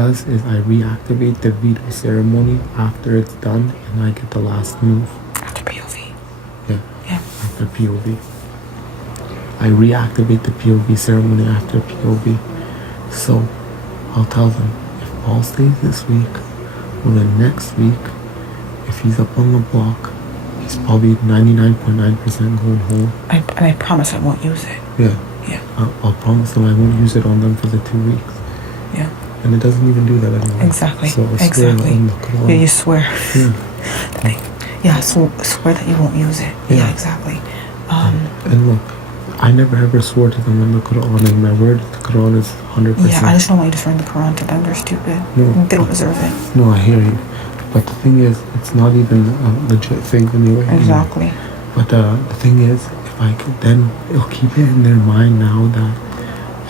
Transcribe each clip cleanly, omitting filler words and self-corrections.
does is I reactivate the veto ceremony after it's done, and I get the last move. After POV. Yeah. Yeah. After POV. I reactivate the POV ceremony after POV. So I'll tell them, if Paul stays this week, well then next week, if he's up on the block, he's probably 99.9% going home. And I promise I won't use it. Yeah. Yeah. I'll promise them I won't use it on them for the 2 weeks. Yeah. And it doesn't even do that anymore. Exactly. So I swear on the Quran. Yeah, you swear. Yeah. Yeah, so swear that you won't use it. Yeah, exactly. And look, I never ever swore to them on the Quran, and my word, the Quran is 100%. Yeah, I just don't want you to swear in the Quran to them. They're stupid. No. They don't deserve it. No, I hear you. But the thing is, it's not even a legit thing anyway. Exactly. You know? But the thing is, if I could, then it'll keep it in their mind now that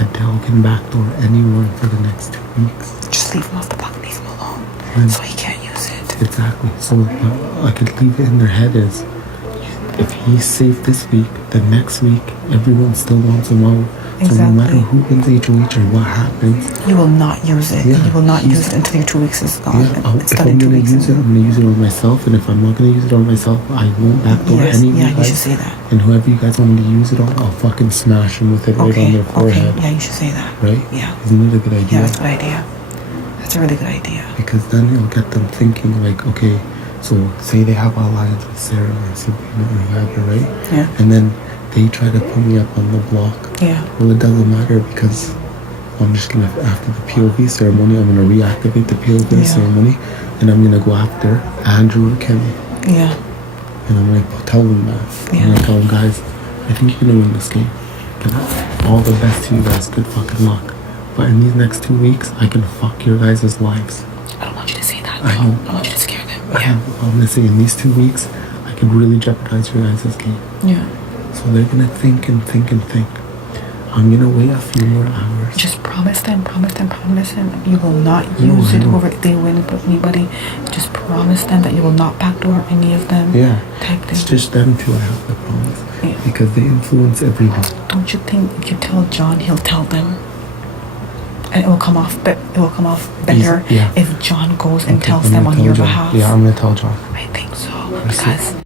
Adele can backdoor anyone for the next 2 weeks. Just leave him off the block, leave him alone, so he can't use it. Exactly. So I could leave it in their head as, if he's safe this week, the next week, everyone still wants him out. Exactly. So no matter who wins HOH or what happens, you will not use it. Yeah, you will not use it until your 2 weeks is gone. Yeah, it's if done I'm in 2 gonna weeks. use it, I'm gonna use it on myself. And if I'm not gonna use it on myself, I won't backdoor any of you guys. You should say that. And whoever you guys want me to use it on, I'll fucking smash them with it right on their forehead. Okay. Yeah, you should say that. Right? Yeah. Isn't it a good idea? Yeah, that's a good idea. That's a really good idea. Because then it'll get them thinking like, okay, so say they have alliance with Sarah or Sabrina or whoever, right? Yeah. And then they try to put me up on the block. Yeah. Well, it doesn't matter because I'm just gonna, after the POV ceremony, I'm gonna reactivate the POV ceremony, and I'm gonna go after Andrew or Kenny. Yeah. And I'm gonna tell them that. Yeah. I'm gonna tell them, guys, I think you're gonna win this game. And all the best to you guys. Good fucking luck. But in these next 2 weeks, I can fuck your guys' lives. I don't want you to say that. I know. I want you to scare them. I'm gonna say in these 2 weeks, I could really jeopardize your guys' game. Yeah. So they're gonna think and think and think. I'm gonna wait a few more hours. Just promise them. You will not use it over if they win with anybody. Just promise them that you will not backdoor any of them. Yeah. Type thing. It's just them two I have to promise. Yeah. Because they influence everyone. Don't you think if you tell John, he'll tell them? And it will come off better if John goes and tells them on your behalf. Yeah, I'm gonna tell John. I think so. Because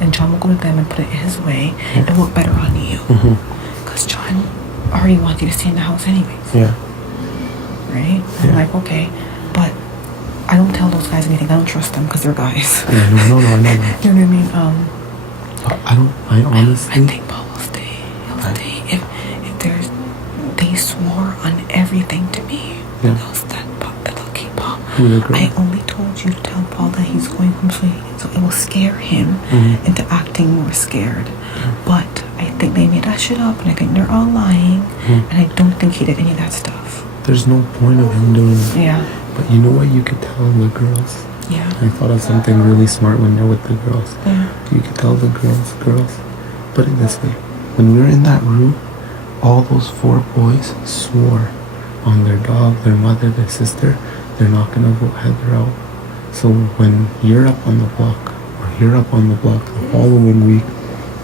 and John will go to them and put it his way and work better on you. Because John already wants you to stay in the house anyways. Yeah. Right? Yeah. I'm like, okay. But I don't tell those guys anything. I don't trust them because they're guys. Yeah, no, I know that. You know what I mean? I honestly... I think Paul will stay. He'll stay. If they swore on everything to me. Yeah. That'll keep Paul. I only told you to tell Paul that he's going home so it will scare him into acting more scared. But I think they made that shit up and I think they're all lying and I don't think he did any of that stuff. There's no point of him doing it. Yeah. But you know what you could tell the girls? Yeah. I thought of something really smart when they're with the girls. Yeah. You could tell the girls, put it this way. When we were in that room, all those 4 boys swore on their dog, their mother, their sister, they're not going to vote Heather out. So when you're up on the block, or you're up on the block the following week,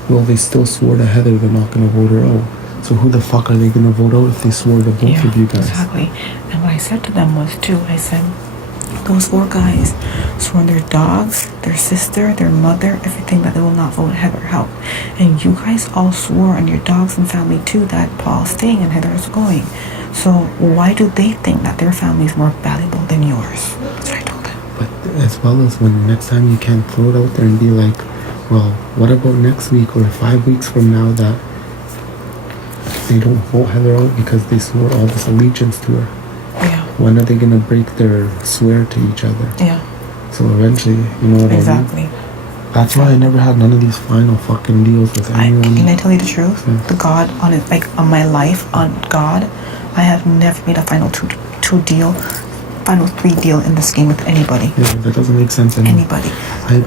well, they still swore to Heather they're not going to vote her out. So who the fuck are they going to vote out if they swore to both of you guys? Exactly. And what I said to them was, too, I said, those 4 guys swore on their dogs, their sister, their mother, everything that they will not vote Heather out. And you guys all swore on your dogs and family, too, that Paul's staying and Heather's going. So why do they think that their family is more valuable than yours? That's what I told them. But as well as when next time you can't throw it out there and be like, well, what about next week or 5 weeks from now that they don't vote Heather out because they swore all this allegiance to her? Yeah. When are they going to break their swear to each other? Yeah. So eventually, you know what I mean? Exactly. That's why I never had none of these final fucking deals with anyone. Can I tell you the truth? Yeah. The God on it, like on my life, on God, I have never made a final 3 deal in this game with anybody. Yeah, that doesn't make sense anymore. Anybody.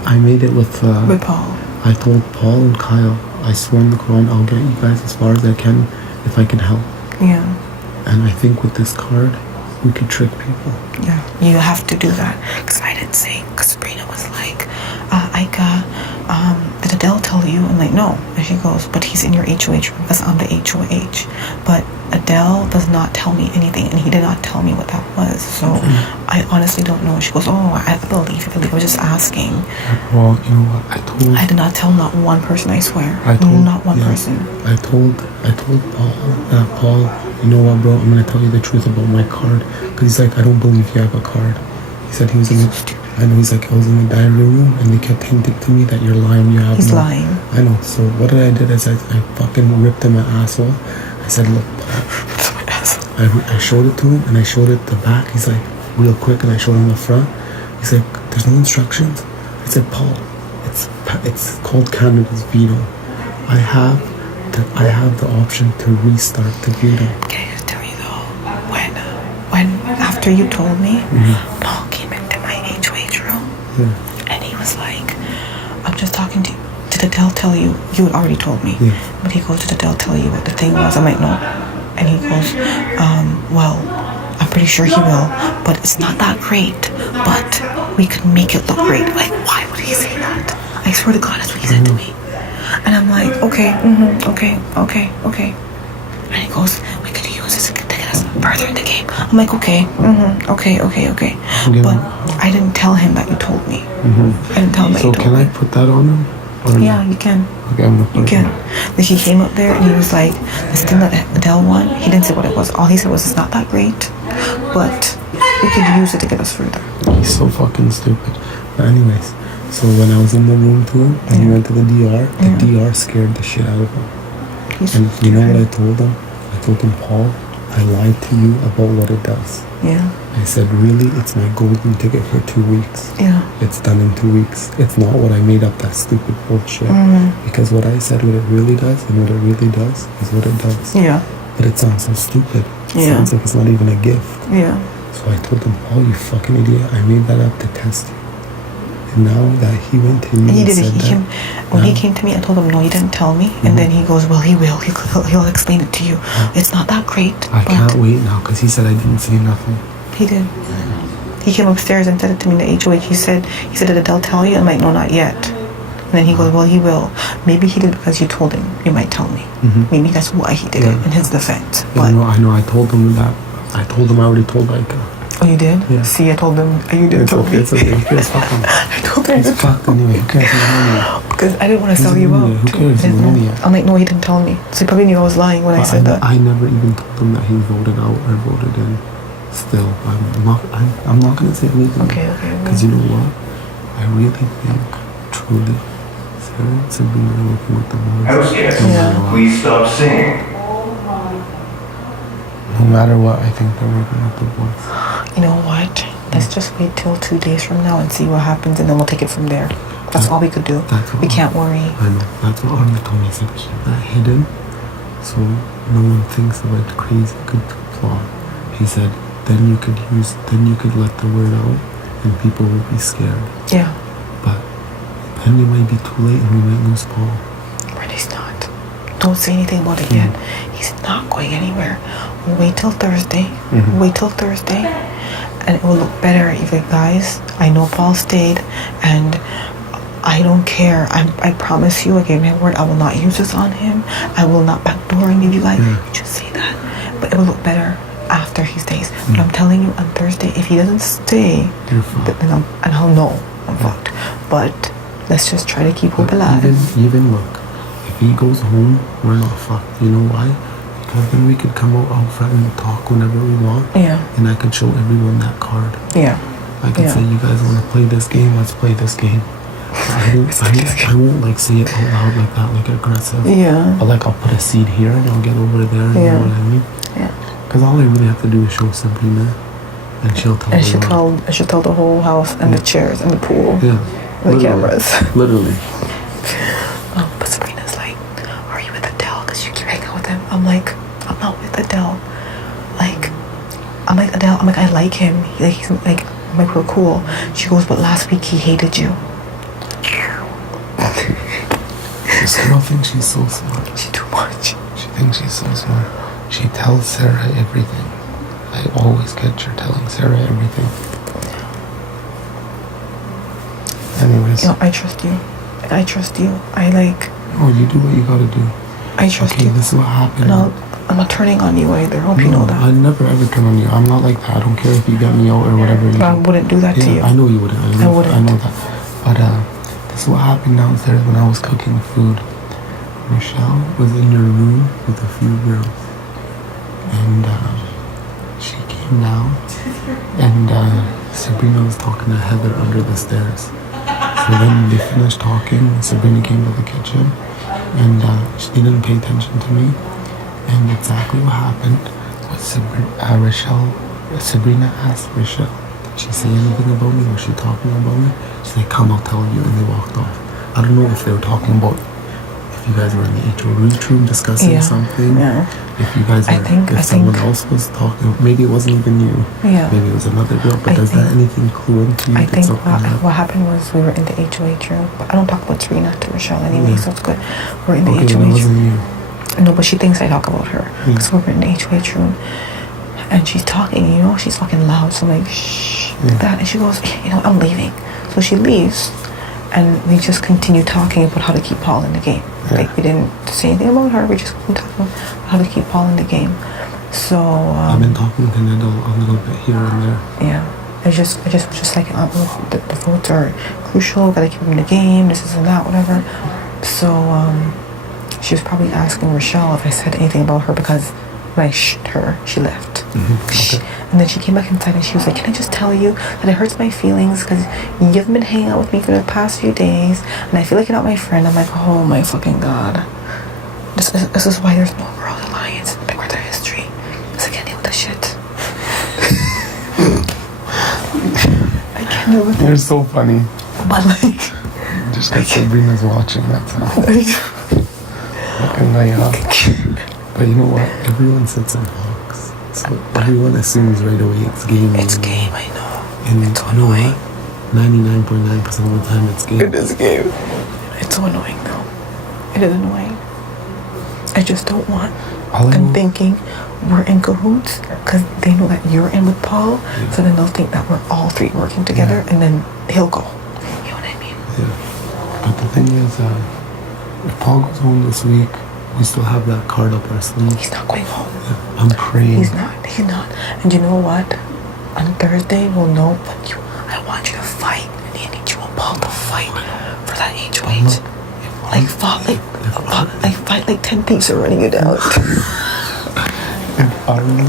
I made it with Paul. I told Paul and Kyle, I swear in the Quran, I'll get you guys as far as I can if I can help. Yeah. And I think with this card, we could trick people. Yeah. You have to do that. Because I didn't say, because Sabrina was like, IKA, did Adele tell you? I'm like, no. And she goes, but he's in your HOH room because I'm the HOH. But Adele does not tell me anything, and he did not tell me what that was. So I honestly don't know. She goes, "Oh, I believe you. I was just asking." Well, you know what? I did not tell not one person. I swear, not one person. I told Paul that Paul, you know what, bro? I'm gonna tell you the truth about my card, because he's like, I don't believe you have a card. He said he was in the. I know, he's like, I was in the diary room and they kept hinting to me that you're lying. You have. He's lying. I know. So what I did is I fucking ripped him an asshole. I said, look, I showed it to him and I showed it the back. He's like, real quick, and I showed him the front. He's like, there's no instructions. I said, Paul, it's called Canada's veto. I have the option to restart the veto. Can I just tell you though, when after you told me, Paul came into my HOH room and he was like, I'm just talking to you. Did Adele tell you? You had already told me. Yeah. But he goes, did Adele tell you what the thing was? I'm like, no. And he goes, well, I'm pretty sure he will, but it's not that great. But we can make it look great. Like, why would he say that? I swear to God, that's what he said to me. And I'm like, okay. And he goes, we could use this to get us further in the game. I'm like, okay. But I didn't tell him that you told me. I didn't tell him that you told me. So can I put that on him? Yeah, you can. Okay, I'm gonna put it on. Then he came up there and he was like, this thing that Adele won, he didn't say what it was. All he said was, it's not that great, but we could use it to get us further. He's so fucking stupid. But anyways, so when I was in the room to him and he went to the DR, the DR scared the shit out of him. And you know what I told him? I told him, Paul, I lied to you about what it does. Yeah. I said, really, it's my golden ticket for 2 weeks. Yeah. It's done in 2 weeks. It's not what I made up, that stupid bullshit. Because what I said, what it really does, and what it really does, is what it does. Yeah. But it sounds so stupid. It sounds like it's not even a gift. Yeah. So I told him, oh, you fucking idiot, I made that up to test you. And now that he went to you and said that, when he came to me, I told him, no, you didn't tell me. And then he goes, well, he will. He'll explain it to you. It's not that great. I can't wait now, because he said I didn't say nothing. He did. He came upstairs and said it to me in the HOH. He said, did Adele tell you? I'm like, no, not yet. And then he goes, well, he will. Maybe he did because you told him. You might tell me. Maybe that's why he did it in his defense. But I know. I told him that. I already told IKA. Oh, you did? Yeah. See, I told them. You didn't tell me. It's okay. Who cares? Fuck him. I told them. It's fucked anyway. Who cares? Because I didn't want to sell you out. Who cares? He's an idiot. I'm like, no, he didn't tell me. So he probably knew I was lying when I said that. I never even told him that he voted out or voted in. Still, I'm not gonna say anything. Okay. Because you know what? I really think, truly, Sarah and Sabrina are working with the boys. Please stop singing. No matter what, I think they're working with the boys. You know what? Let's just wait till 2 days from now and see what happens, and then we'll take it from there. That's all we could do. We can't worry. I know. That's what Army told me. He said, keep that hidden so no one thinks of a crazy good plot. He said, then you could let the word out and people will be scared. Yeah. But then it might be too late and we might lose Paul. But he's not. Don't say anything about it yet. He's not going anywhere. Wait till Thursday. Wait till Thursday. And it will look better if you guys, I know Paul stayed and I don't care. I promise you, I gave my word, I will not use this on him. I will not backdoor any of you guys. Just say that. But it will look better after he stays. But I'm telling you, on Thursday, if he doesn't stay, then I'll know I'm fucked. But let's just try to keep hope alive. Even look, if he goes home, we're not fucked. You know why? Because then we could come out front and talk whenever we want. Yeah. And I could show everyone that card. Yeah. I could say, you guys want to play this game? Let's play this game. I won't like say it out loud like that, like aggressive. Yeah. But like I'll put a seed here and I'll get over there. You know what I mean? Yeah. Because all I really have to do is show Sabrina, and she'll tell. And she'll tell the whole house and the chairs and the pool. Yeah. The cameras. Literally. But Sabrina's like, are you with Adele? Because you keep hanging out with him. I'm like, I'm not with Adele. I'm like Adele. I'm like, I like him. He's like, we're cool. She goes, but last week he hated you. This girl thinks she's so smart. She's too much. She thinks she's so smart. She tells Sarah everything. I always catch her telling Sarah everything. Anyways. No, I trust you. Oh, you do what you gotta do. I trust you. Okay, this is what happened. And I'm not turning on you either. Hope you know that. I never ever turn on you. I'm not like that. I don't care if you get me out or whatever. But I wouldn't do that to you. I know you wouldn't. I wouldn't. I know that. But this is what happened downstairs when I was cooking food. Michelle was in her room with a few girls, and she came down, and Sabrina was talking to Heather under the stairs. So then they finished talking. Sabrina came to the kitchen, and she didn't pay attention to me. And exactly what happened was Sabrina asked Rochelle, did she say anything about me? Was she talking about me? She's like, come, I'll tell you. And they walked off. I don't know if they were talking about if you guys were in the HO room discussing something. Yeah. If you guys were, someone else was talking, maybe it wasn't even you. Yeah. Maybe it was another girl. But does that anything clue into you? I think what happened was we were in the HOH room. But I don't talk about Serena to Rochelle anyway, so it's good. We're in the HOH room. Wasn't you. No, but she thinks I talk about her. So we're in the HOH room. And she's talking, you know, she's fucking loud. So I'm like, shh, like that. And she goes, you know, I'm leaving. So she leaves. And we just continue talking about how to keep Paul in the game. Like, we didn't say anything about her. We just continued talking about how to keep Paul in the game. So I've been talking to Nedal a little bit here and there. Yeah, I just was like, the votes are crucial. Gotta keep him in the game. This and that, whatever. So she was probably asking Rochelle if I said anything about her because when I shh her, she left. Okay. And then she came back inside and she was like, can I just tell you that it hurts my feelings because you haven't been hanging out with me for the past few days and I feel like you're not my friend. I'm like, oh my fucking God. This is why there's no World Alliance in Big Brother history. Because I can't deal with this shit. I can't deal with it. You're so funny. But like... Just like Sabrina's watching, that's all. Fucking But you know what? Everyone sits in box. So everyone assumes right away it's game. It's game, I know. And it's so annoying. 99.9% of the time it's game. It is game. It's so annoying though. It is annoying. I just don't want them thinking we're in cahoots because they know that you're in with Paul. Yeah. So then they'll think that we're all three working together and then he'll go. You know what I mean? Yeah. But the thing is, if Paul goes home this week, we still have that card up our sleeve. He's not going home. Yeah, I'm praying. He's not. And you know what? On Thursday, we'll know. But I want you to fight. I need you and Paul to fight for that HOH. Fight like 10 thieves are running you down. If Arnie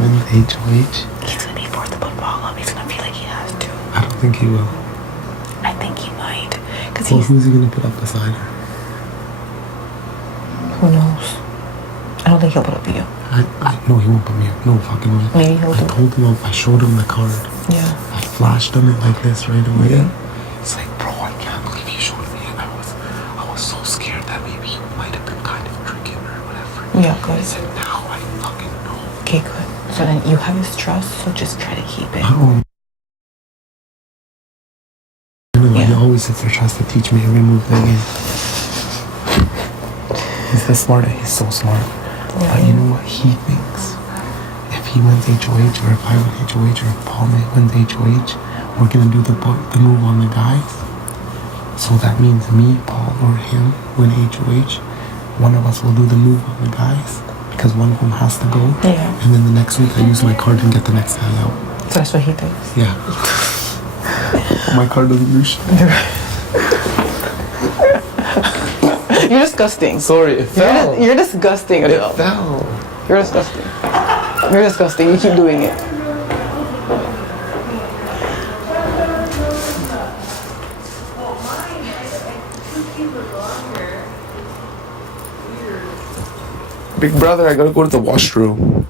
wins HOH, he's gonna be forced to put Paul up. He's gonna feel like he has to. I don't think he will. I think he might. Well, who's he gonna put up beside her? Who knows? I don't think he'll put up you. No, he won't put me up. No fucking way. Maybe he'll do. I told him, I showed him the card. Yeah. I flashed him it like this right away. Yeah. It's like, bro, I can't believe he showed me it. I was so scared that maybe he might have been kind of tricking or whatever. Yeah, good. He said, now I fucking know. Okay, good. So then you have his trust, so just try to keep it. He always sits there, tries to teach me every move of the game. He's the smartest. He's so smart. Yeah. But you know what he thinks? If he wins HOH, or if I win HOH, or if Paul wins HOH, we're gonna do the move on the guys. So that means me, Paul, or him win HOH. One of us will do the move on the guys because one of them has to go. Yeah. And then the next week I use my card and get the next guy out. So that's what he thinks. Yeah. My card doesn't do shit. You're disgusting. Sorry, it fell. You're disgusting, Adele. It fell. You're disgusting. You're disgusting. You keep doing it. Big brother, I gotta go to the washroom.